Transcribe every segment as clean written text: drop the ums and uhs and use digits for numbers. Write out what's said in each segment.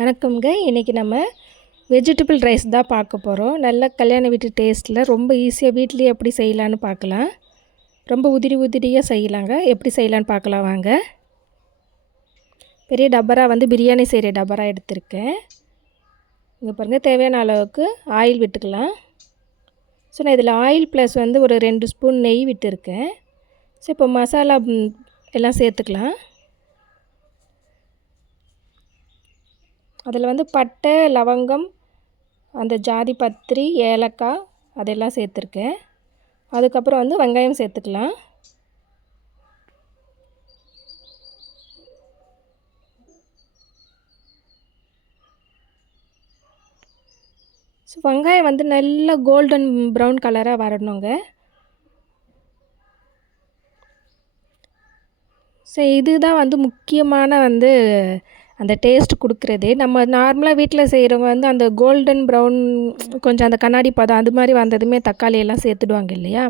வணக்கம்ங்க. இன்றைக்கி நம்ம வெஜிடபிள் ரைஸ் தான் பார்க்க போகிறோம். நல்ல கல்யாண வீட்டு டேஸ்ட்டில் ரொம்ப ஈஸியாக வீட்லேயே எப்படி செய்யலான்னு பார்க்கலாம். ரொம்ப உதிரியாக செய்யலாங்க. எப்படி செய்யலான்னு பார்க்கலாம் வாங்க. பெரிய டபரா பிரியாணி செய்கிற டபரா எடுத்திருக்கேன். இங்கே பாருங்கள், தேவையான அளவுக்கு ஆயில் விட்டுக்கலாம். ஸோ நான் இதில் ஆயில் ப்ளஸ் ஒரு 2 ஸ்பூன் நெய் விட்டுருக்கேன். ஸோ இப்போ மசாலா எல்லாம் சேர்த்துக்கலாம். அதில் பட்டை, லவங்கம், அந்த ஜாதி பத்திரி, ஏலக்காய் அதெல்லாம் சேர்த்துருக்கேன். அதுக்கப்புறம் வெங்காயம் சேர்த்துக்கலாம். ஸோ வெங்காயம் நல்லா கோல்டன் ப்ரௌன் கலராக வரணுங்க. ஸோ இதுதான் முக்கியமான அந்த டேஸ்ட் கொடுக்குறதே. நம்ம நார்மலாக வீட்டில் செய்கிறவங்க அந்த கோல்டன் ப்ரௌன் கொஞ்சம் அந்த கண்ணாடி பதம் அது மாதிரி வந்ததுமே தக்காளியெல்லாம் சேர்த்துடுவாங்க இல்லையா?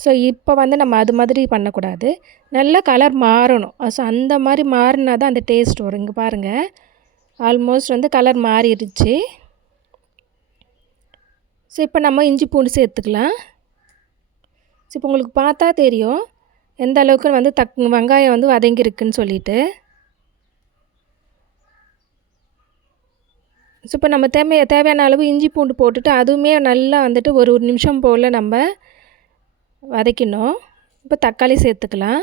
ஸோ இப்போ நம்ம அது மாதிரி பண்ணக்கூடாது. நல்லா கலர் மாறணும். ஸோ அந்த மாதிரி மாறினா தான் அந்த டேஸ்ட் வரும். இங்கே பாருங்கள், ஆல்மோஸ்ட் கலர் மாறிடுச்சு. ஸோ இப்போ நம்ம இஞ்சி பூண்டு சேர்த்துக்கலாம். ஸோ இப்போ உங்களுக்கு பார்த்தா தெரியும் எந்த அளவுக்கு வெங்காயம் வதங்கியிருக்குன்னு சொல்லிட்டு. ஸோ இப்போ நம்ம தேவையான அளவு இஞ்சி பூண்டு போட்டுட்டு அதுவுமே நல்லா ஒரு நிமிஷம் போல் நம்ம வதக்கணும். இப்போ தக்காளி சேர்த்துக்கலாம்.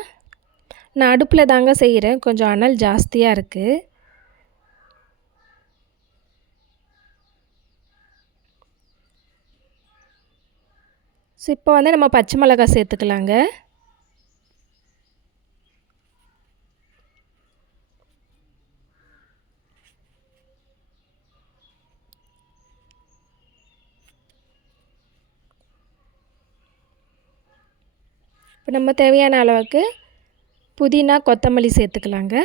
நான் அடுப்பில் தாங்க செய்கிறேன், கொஞ்சம் அனல் ஜாஸ்தியாக இருக்குது. ஸோ இப்போ நம்ம பச்சை மிளகாய் சேர்த்துக்கலாங்க. இப்போ நம்ம தேவையான அளவுக்கு புதினா, கொத்தமல்லி சேர்த்துக்கலாங்க.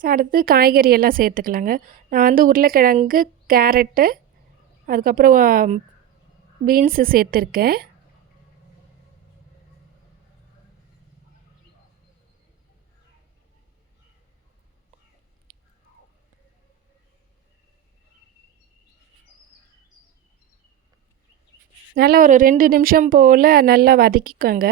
ஸோ அடுத்து காய்கறி எல்லாம் சேர்த்துக்கலாங்க. நான் உருளைக்கிழங்கு, கேரட்டு, அதுக்கப்புறம் பீன்ஸு சேர்த்துருக்கேன். நல்லா ஒரு 2 நிமிஷம் போல் நல்லா வதக்கிக்கோங்க.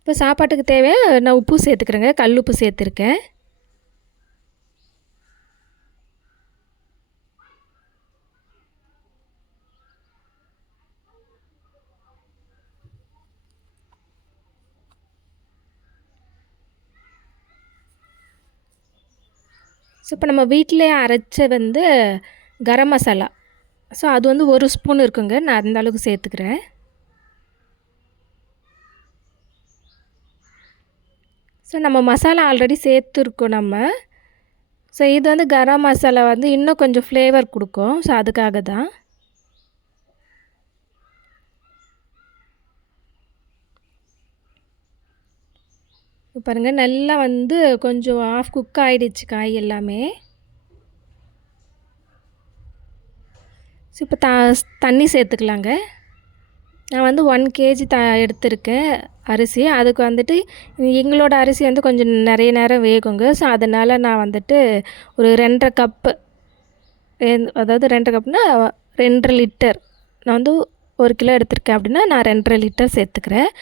இப்போ சாப்பாட்டுக்கு தேவையாக நான் உப்பு சேர்த்துக்கிறேங்க. கல் உப்பு சேர்த்துருக்கேன். ஸோ இப்போ நம்ம வீட்டிலே அரைச்ச கரம் மசாலா, ஸோ அது 1 ஸ்பூன் இருக்குங்க. நான் அந்த அளவுக்கு சேர்த்துக்கிறேன். ஸோ நம்ம மசாலா ஆல்ரெடி சேர்த்துருக்கோம் நம்ம. ஸோ இது கரம் மசாலா இன்னும் கொஞ்சம் ஃப்ளேவர் கொடுக்கும். ஸோ அதுக்காக தான். பாருங்கள், நல்லா கொஞ்சம் ஆஃப் குக் ஆகிடுச்சு காய் எல்லாமே. ஸோ இப்போ தண்ணி சேர்த்துக்கலாங்க. நான் 1 கேஜி எடுத்திருக்கேன் அரிசி. அதுக்கு எங்களோட அரிசி கொஞ்சம் நிறைய நேரம் வேகுங்க. ஸோ அதனால் நான் ஒரு 2.5 கப்பு, அதாவது 2.5 கப்னா 2.5 லிட்டர். நான் 1 கிலோ எடுத்திருக்கேன் அப்படின்னா நான் 2.5 லிட்டர் சேர்த்துக்கிறேன்.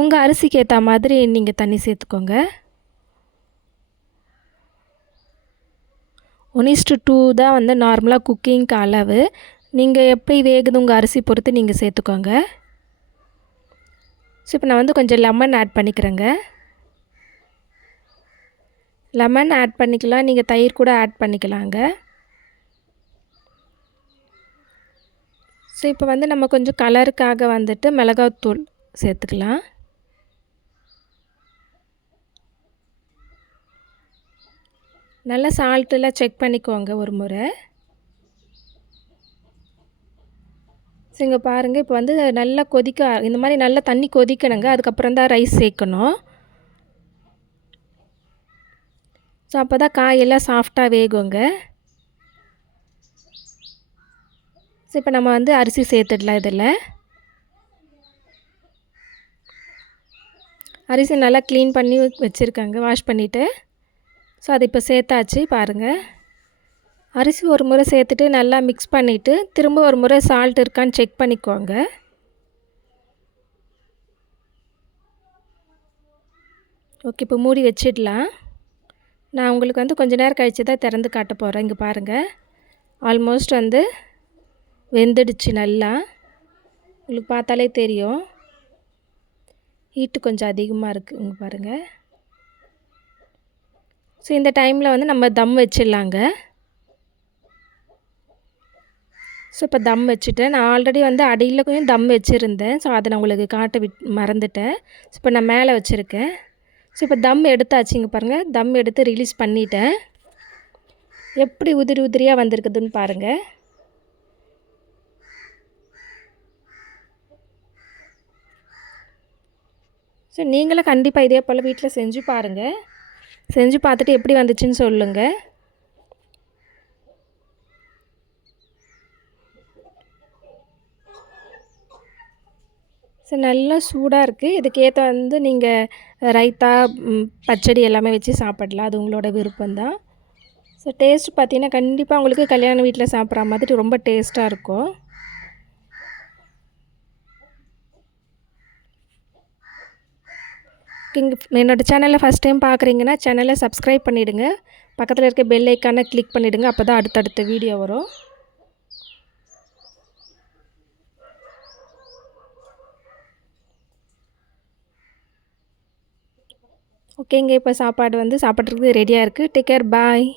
உங்கள் அரிசிக்கு ஏற்ற மாதிரி நீங்கள் தண்ணி சேர்த்துக்கோங்க. 1:2 தான் நார்மலாக குக்கிங்க்கு அளவு. நீங்கள் எப்படி வேகுது உங்கள் அரிசி பொறுத்து நீங்கள் சேர்த்துக்கோங்க. ஸோ இப்போ நான் கொஞ்சம் லெமன் ஆட் பண்ணிக்கிறேங்க. லெமன் ஆட் பண்ணிக்கலாம், நீங்கள் தயிர் கூட ஆட் பண்ணிக்கலாங்க. ஸோ இப்போ நம்ம கொஞ்சம் கலருக்காக மிளகாத்தூள் சேர்த்துக்கலாம். நல்லா சால்ட்டெல்லாம் செக் பண்ணிக்கோங்க ஒரு முறை. ஸோ இங்கே பாருங்கள், இப்போ நல்லா இந்த மாதிரி நல்லா தண்ணி கொதிக்கணுங்க. அதுக்கப்புறம் தான் ரைஸ் சேர்க்கணும். ஸோ அப்போ தான் காயெல்லாம் சாஃப்டாக வேகுங்க. ஸோ இப்போ நம்ம வந்து அரிசி சேர்த்துடலாம். இதில் அரிசி நல்லா க்ளீன் பண்ணி வச்சுருக்காங்க, வாஷ் பண்ணிவிட்டு. ஸோ அது இப்போ சேர்த்தாச்சு பாருங்கள். அரிசி ஒரு முறை சேர்த்துட்டு நல்லா மிக்ஸ் பண்ணிவிட்டு திரும்ப ஒரு முறை சால்ட் இருக்கான்னு செக் பண்ணிக்கோங்க. ஓகே, இப்போ மூடி வச்சிடலாம். நான் உங்களுக்கு வந்து கொஞ்சம் நேரம் கழித்து தான் திறந்து காட்ட போகிறேன். இங்கே பாருங்கள், ஆல்மோஸ்ட் வந்து வெந்துடுச்சு நல்லா. உங்களுக்கு பார்த்தாலே தெரியும், ஹீட்டு கொஞ்சம் அதிகமாக இருக்குது. இங்கே பாருங்கள். ஸோ இந்த டைமில் வந்து நம்ம தம் வச்சிடலாங்க. ஸோ இப்போ தம் வச்சுட்டேன். நான் ஆல்ரெடி வந்து அடியில் கொஞ்சம் தம் வச்சுருந்தேன். ஸோ அதை நான் உங்களுக்கு காட்ட மறந்துட்டேன். ஸோ இப்போ நான் மேலே வச்சுருக்கேன். ஸோ இப்போ தம் எடுத்தாச்சு. இங்கே பாருங்கள், தம் எடுத்து ரிலீஸ் பண்ணிட்டேன். எப்படி உதிரி உதிரியாக வந்திருக்குதுன்னு பாருங்கள். ஸோ நீங்களும் கண்டிப்பாக இதே போல் வீட்டில் செஞ்சு பாருங்கள். செஞ்சு பார்த்துட்டு எப்படி வந்துச்சுன்னு சொல்லுங்கள். ஸோ நல்லா சூடாக இருக்குது. இதுக்கேற்ற வந்து நீங்கள் ரைத்தா, பச்சடி எல்லாமே வச்சு சாப்பிடலாம். அது உங்களோட விருப்பம்தான். ஸோ டேஸ்ட் பார்த்தீங்கன்னா கண்டிப்பாக உங்களுக்கு கல்யாண வீட்டில் சாப்பிட்ற மாதிரி ரொம்ப டேஸ்ட்டாக இருக்கும். என்னோடய சேனலில் ஃபஸ்ட் டைம் பார்க்குறீங்கன்னா சேனலை சப்ஸ்கிரைப் பண்ணிவிடுங்க. பக்கத்தில் இருக்க பெல் ஐக்கானை கிளிக் பண்ணிவிடுங்க. அப்போ தான் அடுத்தடுத்த வீடியோ வரும். ஓகேங்க, இப்போ சாப்பாடு வந்து சாப்பிட்றதுக்கு ரெடியாக இருக்குது. டேக் கேர், பாய்.